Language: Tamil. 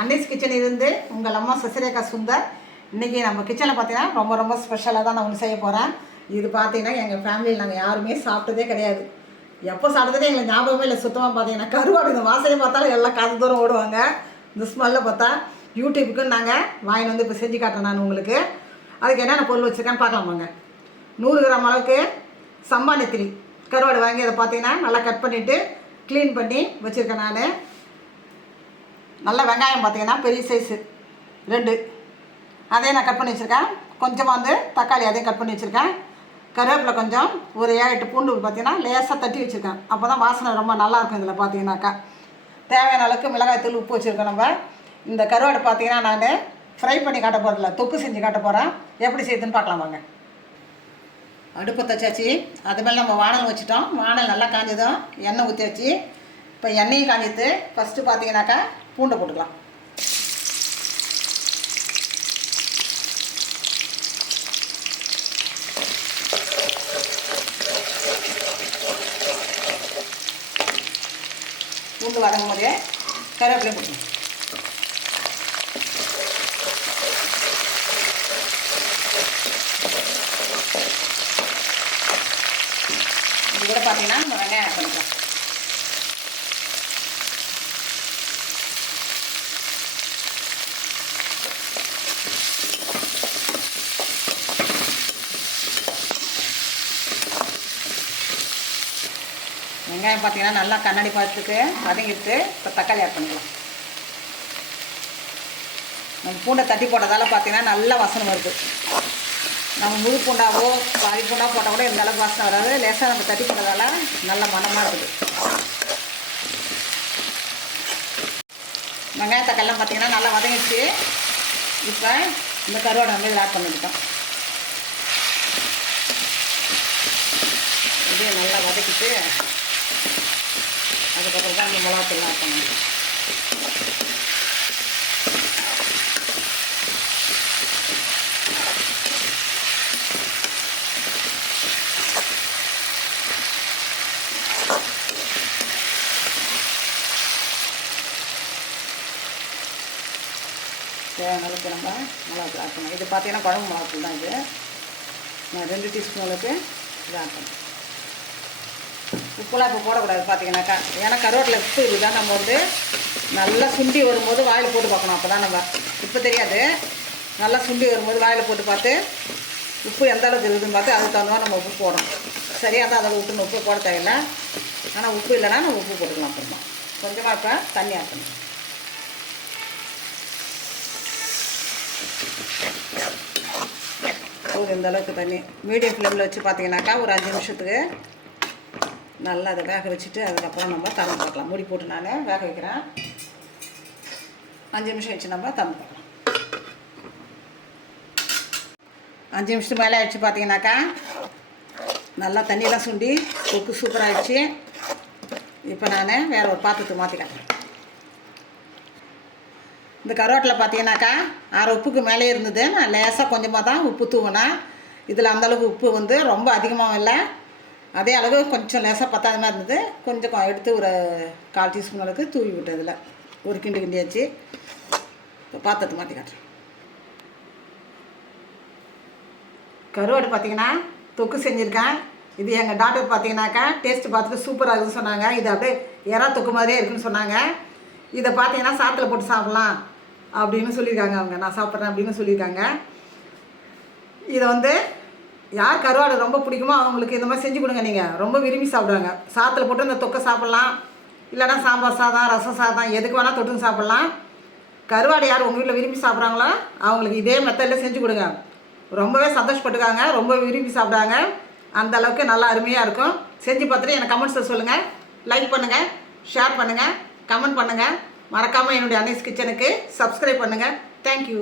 அன்னீஸ் கிச்சன் இருந்து உங்கள் அம்மா சசிரேகா சுந்தர். இன்றைக்கி நம்ம கிச்சனில் பார்த்தீங்கன்னா ரொம்ப ரொம்ப ஸ்பெஷலாக தான் நான் ஒன்று செய்ய போகிறேன் இது பார்த்தீங்கன்னா எங்கள் ஃபேமிலியில் நாங்கள் யாருமே சாப்பிட்டதே கிடையாது. எப்போ சாப்பிட்டதே எங்களுக்கு ஞாபகமே இல்லை. சுத்தமாக பார்த்தீங்கன்னா கருவாடு இந்த வாசனை பார்த்தாலும் எல்லாம் காது தூரம் ஓடுவாங்க. இந்த ஸ்மெல்லில் பார்த்தா யூடியூப்புக்கு நாங்கள் வாங்கிட்டு வந்து இப்போ செஞ்சு காட்டுறேன் நான் உங்களுக்கு. அதுக்கு என்னென்ன பொருள் வச்சுருக்கேன்னு பார்க்கலாம் வாங்க. நூறு கிராம் அளவுக்கு சம்பா நெத்திரி கருவாடு வாங்கி அதை பார்த்தீங்கன்னா நல்லா கட் பண்ணிவிட்டு க்ளீன் பண்ணி வச்சுருக்கேன் நான். நல்ல வெங்காயம் பார்த்தீங்கன்னா பெரிய சைஸு ரெண்டு. அதையும் நான் கட் பண்ணி வச்சுருக்கேன். கொஞ்சமாக வந்து தக்காளி அதையும் கட் பண்ணி வச்சுருக்கேன். கருவேப்பிலை கொஞ்சம் ஒரு ஏழு எட்டு பூண்டு பார்த்தீங்கன்னா லேசாக தட்டி வச்சுருக்கேன். அப்போ தான் வாசனை ரொம்ப நல்லாயிருக்கும் இதில் பார்த்தீங்கன்னாக்கா. தேவையான அளவுக்கு மிளகாய் தூள் உப்பு வச்சுருக்கோம் நம்ம. இந்த கருவாடை பார்த்தீங்கன்னா நான் ஃப்ரை பண்ணி காட்ட போகிறதில்ல தொக்கு செஞ்சு காட்ட போகிறேன் எப்படி செய்யுதுன்னு பார்க்கலாம் வாங்க. அடுப்பு தச்சாச்சு அது மேலே நம்ம வானல் வச்சுட்டோம். வானல் நல்லா காஞ்சதும் எண்ணெய் ஊற்றி வச்சு இப்போ எண்ணெயை காஞ்சித்து ஃபஸ்ட்டு பார்த்தீங்கன்னாக்கா பூண்டை போட்டுக்கலாம். பூண்டு வதங்கும் போதே கருவேப்பிலையும் போட்டுக்கலாம். இது கூட பார்த்தீங்கன்னா நம்ம வெங்காயம் பண்ணிக்கலாம். வெங்காயம் பார்த்தீங்கன்னா நல்லா கண்ணாடி பார்த்துக்கு வதங்கிட்டு இப்போ தக்காளி ஆட் பண்ணிக்கலாம். நம்ம பூண்டை தட்டி போட்டதால் பார்த்தீங்கன்னா நல்ல வசனம் வருது. நம்ம முழு பூண்டாவோ பாதி பூண்டா போட்டால் கூட இந்த அளவுக்கு வாசனை வராது. லேசாக நம்ம தட்டி போட்டதால நல்ல மனமாக இருக்குது. வெங்காய தக்காளிலாம் பார்த்தீங்கன்னா நல்லா வதங்கிடுச்சு. இப்போ இந்த கருவாடை வந்து இதில் ஆட் பண்ணிக்கிட்டோம். இதே நல்லா வதக்கிட்டு அதுக்கப்புறம் தான் அந்த மிளகாத்தூள் ஆக்கணும் பண்ணணும். தேவையான நம்ம மிளகாத்தூள் ஆக்கணும் இது பார்த்தீங்கன்னா குழம்பு மிளகாத்தூள் தான் இது. நான் ரெண்டு டீஸ்பூன் அளவுக்கு இது ஆக்கணும் உப்புலாம் இப்போ போடக்கூடாது பார்த்தீங்கன்னாக்கா ஏன்னா கருவேட்டில் உப்பு இதுதான் நம்ம வந்து நல்லா சுண்டி வரும்போது வாயில் போட்டு பார்க்கணும். அப்போ தான் நம்ம இப்போ தெரியாது. நல்லா சுண்டி வரும்போது வாயில் போட்டு பார்த்து உப்பு எந்த அளவுக்கு இருக்குதுன்னு பார்த்து அதுக்கு தகுந்த மாதிரி நம்ம உப்பு போடணும். சரியாக தான் அதில் உப்பு உப்பு போட தேவையில்லை. ஆனால் உப்பு இல்லைன்னா நம்ம உப்பு போட்டுக்கலாம் அப்புறமா. கொஞ்சமாக இப்போ தண்ணி ஆக்கணும் பண்ணணும். போதும் இந்த அளவுக்கு தண்ணி. மீடியம் ஃப்ளேமில் வச்சு பார்த்தீங்கன்னாக்கா ஒரு அஞ்சு நிமிஷத்துக்கு நல்லா அதை வேக வச்சுட்டு அதுக்கப்புறம் நம்ம தரம் பார்க்கலாம். மூடி போட்டு நான் வேக வைக்கிறேன். அஞ்சு நிமிஷம் வச்சு நம்ம திறந்து பார்க்கலாம். அஞ்சு நிமிஷத்துக்கு மேலே ஆயிடுச்சு பார்த்தீங்கன்னாக்கா. நல்லா தண்ணியெல்லாம் சுண்டி கொக்கு சூப்பராகிடுச்சு இப்போ நான் வேறு ஒரு பாத்திரத்துக்கு மாற்றிக்கிறேன் இந்த கருவாட்டில் பார்த்தீங்கன்னாக்கா அரை உப்புக்கு மேலே இருந்தது. நான் லேசாக கொஞ்சமாக தான் உப்பு தூவினேன். இதில் அந்தளவுக்கு உப்பு வந்து ரொம்ப அதிகமாகவும் இல்லை. அதே அளவு கொஞ்சம் லேசாக பத்தாத மாதிரி இருந்தது. கொஞ்சம் எடுத்து ஒரு கால் டீஸ்பூன் அளவுக்கு தூவி விட்டதில். ஒரு கிண்டு கிண்டியாச்சு இப்போ பாத்திரத்து மாற்றி காட்டுறேன். கருவாடு பார்த்தீங்கன்னா தொக்கு செஞ்சுருக்கேன். இது எங்கள் டாக்டர் பார்த்தீங்கன்னாக்கா டேஸ்ட்டு பார்த்துட்டு சூப்பராக இருக்குன்னு சொன்னாங்க. இது அப்படியே எறா தொக்கு மாதிரியே இருக்குன்னு சொன்னாங்க. இதை பார்த்தீங்கன்னா சாத்தில் போட்டு சாப்பிட்லாம் அப்படின்னு சொல்லியிருக்காங்க அவங்க. நான் சாப்பிட்றேன் அப்படின்னு சொல்லியிருக்காங்க. இதை வந்து யார் கருவாடு ரொம்ப பிடிக்குமோ அவங்களுக்கு இந்த மாதிரி செஞ்சு கொடுங்க நீங்கள் ரொம்ப விரும்பி சாப்பிடுவாங்க. சாத்தில் போட்டு இந்த தொக்கை சாப்பிட்லாம். இல்லைன்னா சாம்பார் சாதம் ரசம் சாதம் எதுக்கு வேணால் தொட்டுன்னு சாப்பிட்லாம். கருவாடு யார் உங்கள் வீட்டில் விரும்பி சாப்பிட்றாங்களோ அவங்களுக்கு இதே மெத்தடில் செஞ்சு கொடுங்க. ரொம்பவே சந்தோஷப்பட்டுக்காங்க. ரொம்ப விரும்பி சாப்பிடுவாங்க அந்த அளவுக்கு நல்லா அருமையாக இருக்கும். செஞ்சு பார்த்துட்டு எனக்கு கமெண்ட்ஸில் சொல்லுங்கள் லைக் பண்ணுங்கள் ஷேர் பண்ணுங்கள் கமெண்ட் பண்ணுங்கள் மறக்காமல் என்னுடைய அனீஸ் கிச்சனுக்கு சப்ஸ்கிரைப் பண்ணுங்கள் தேங்க்யூ